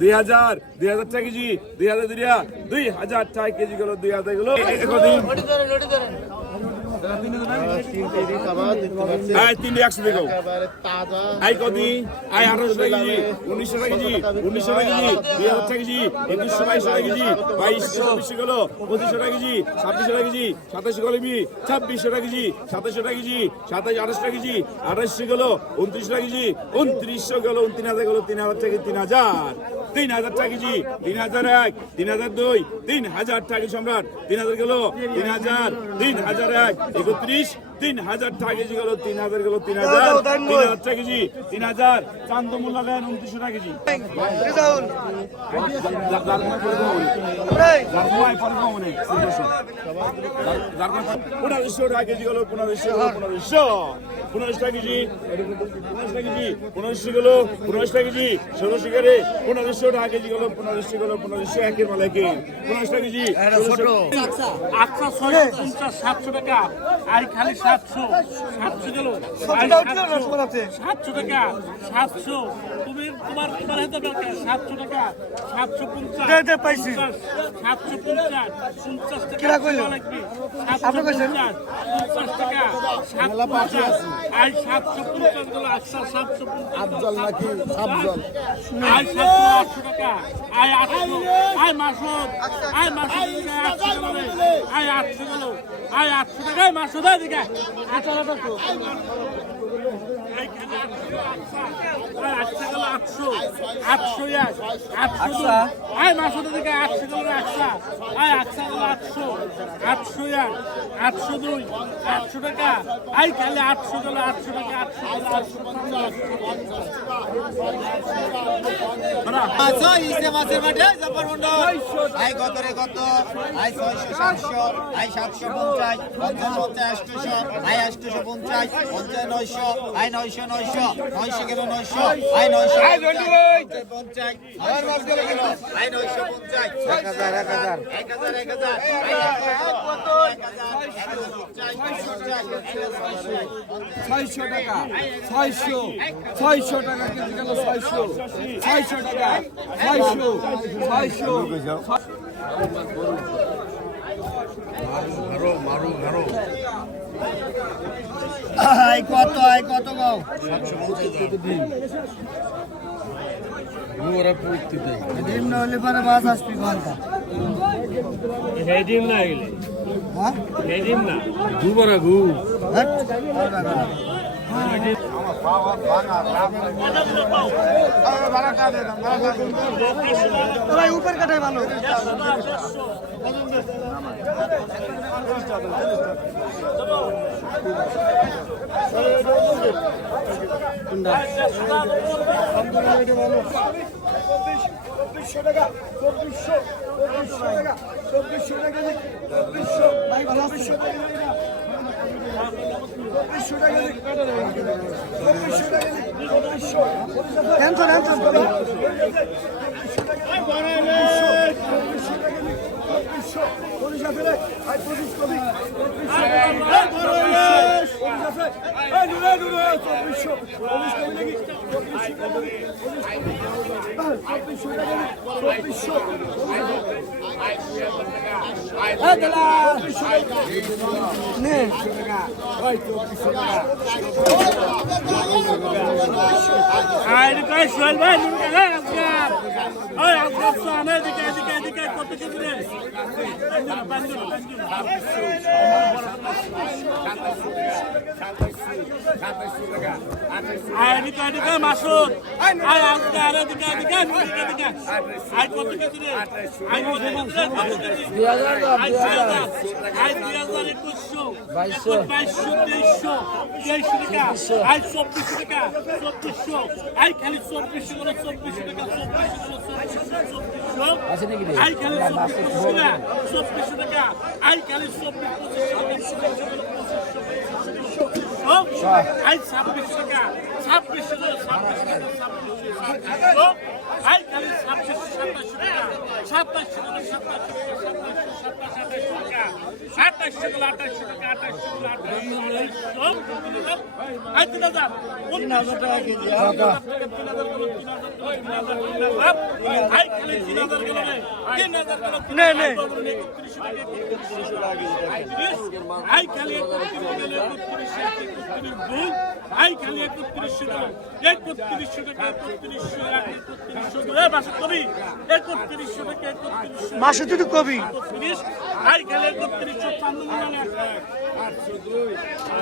দুই হাজার দুই হাজার টাকা কেজি দুই হাজার দুই হাজার টাকা কেজি গেল দুই হাজার গেল আয় তিনটে একশো দেখো আয় কদি আয় আঠারোশো উনিশশো টাকা কেজি দুই হাজার টাকা কেজি একুশশো বাইশশো টাকা কেজি বাইশশো চব্বিশশো গেল পঁচিশশো টাকা কেজি ছাব্বিশশো টাকা কেজি সাতাশশো গেলি ছাব্বিশশো টাকা কেজি সাতাশশো টাকা কেজি সাতাশ আঠাশশো টাকা কেজি আঠাশশো গেল উনত্রিশশো টাকা কেজি উনত্রিশশো গেল তিন হাজার গেল তিন হাজার টাকা তিন হাজার তিন হাজার টাকা কেজি, তিন হাজার এক, তিন হাজার দুই, তিন হাজার টাকা সম্রাট, তিন হাজার গেল, তিন হাজার তিন হাজার এক, একত্রিশ তিন হাজার টাকা কেজি গেল তিন হাজার গেল তিন হাজার তিন হাজার টাকা কেজি তিন হাজার চান্দমূল লাগান উনত্রিশশো টাকা কেজি। পনেরোশো টাকা কেজি গেল পনেরোশো পনেরোশো। পনেরোশো টাকা কেজি পনেরোশো টাকা কেজি পনেরোশো গেল পনেরোশো টাকা কেজি। ষোলোশো করে পনেরোশো টাকা কেজি গেল পনেরোশো গেল পনেরোশো একের মাল একে পনেরোশো টাকা কেজি আটশো ছয়শো পঞ্চাশ সাতশো টাকা। আই খালি সাতশো সাতশো গেল আই সাতশো টাকা সাতশো। তুমি তোমার তোমার হাতে সাতশো টাকা সাতশো পঞ্চাশ। সাতশো পঞ্চাশ পঞ্চাশ টাকা লাগবে। সাতশো পঞ্চাশ পঞ্চাশ টাকা সাতশো পঞ্চাশ। আই সাতশো পঞ্চাশ গেল আটশো সাতশো পঞ্চাশ। আফজল নাকি? আফজল আই সাতশো আটশো টাকা। আই আটশো আই মাসুদ আই মাসুদ আটশো গেল আই আটশো গেল আটশো আটশো আই মাসুদ দিকে আটশো গেল একশো আই একশো গেল আটশো আটশো। এক আটশো দুই আটশো টাকা। আই খালি আটশো গেল আটশো টাকা আটশো গেল আটশো পঞ্চাশ। আচ্ছা ইসে মাছের মাঠে জব্বর মন্ডল আই কত রে কত? আই ছয়শো সাতশো আই সাতশো পঞ্চাশ পঞ্চাশ পঞ্চাশ আটশোশো আই আটশোশো পঞ্চাশ পঞ্চাশ নয়শো আই নয়শো নয়শো নয়শো গেল নয়শো আই নয়শো পঞ্চাশ। আই নয়শো পঞ্চাশ এক হাজার এক হাজার। এক হাজার এক হাজার ছয়শো টাকা ছয়শো ছয়শো টাকা কেজি গেল ছয়শো ছয়শো টাকা ছয়শো ছয়শো। আই কত আয় কত গাও ডিম না হলে পরে মাছ আসবি ঘণ্টা। হেডিম না এগুলো হ্যাঁ? হেডিম না। হ্যাঁ উপর কাটাই ভালো চব্বিশশো টাকা চব্বিশশো চব্বিশশো টাকা চব্বিশশো টাকা চব্বিশশো চব্বিশশো টাকা চব্বিশশো টাকা চব্বিশশো টাকা চব্বিশশো টেনশন মাসুদ আই আজকাল এদিকে এদিকে এদিকে এদিকে আই কত কিছু রে আই কত কিছু রে দুই হাজার আই দুই হাজার আই দুই হাজার একুশশো বাইশশো বাইশশো তেইশশো তেইশশো টাকা আই চব্বিশশো টাকা চব্বিশশো আই খালি চব্বিশশো করে চব্বিশশো টাকা চব্বিশশো চব্বিশশো চব্বিশশো আই খালি চব্বিশশো টাকা চব্বিশশো টাকা আই খালি চব্বিশ পঁচিশশো আই ছাব্বিশ টাকা ছাব্বিশশো করে ছাব্বিশ টাকা আই খালি ছাব্বিশশো সাতাশশো টাকা সাতাশশো করে সাতাশশো সাতাশশো সাতাশ আঠাশশো টাকা আঠাশশো টাকা আঠাশশো আই তিন হাজার টাকা কেজি তিন হাজার গেল তিন হাজার আই খালি একত্রিশশো টাকা একত্রিশশো টাকা একত্রিশশো একত্রিশশো মাসে কবি একত্রিশশো টাকা একত্রিশশো মাসে দুটো কবি। আই খালি একত্রিশশো চান্দন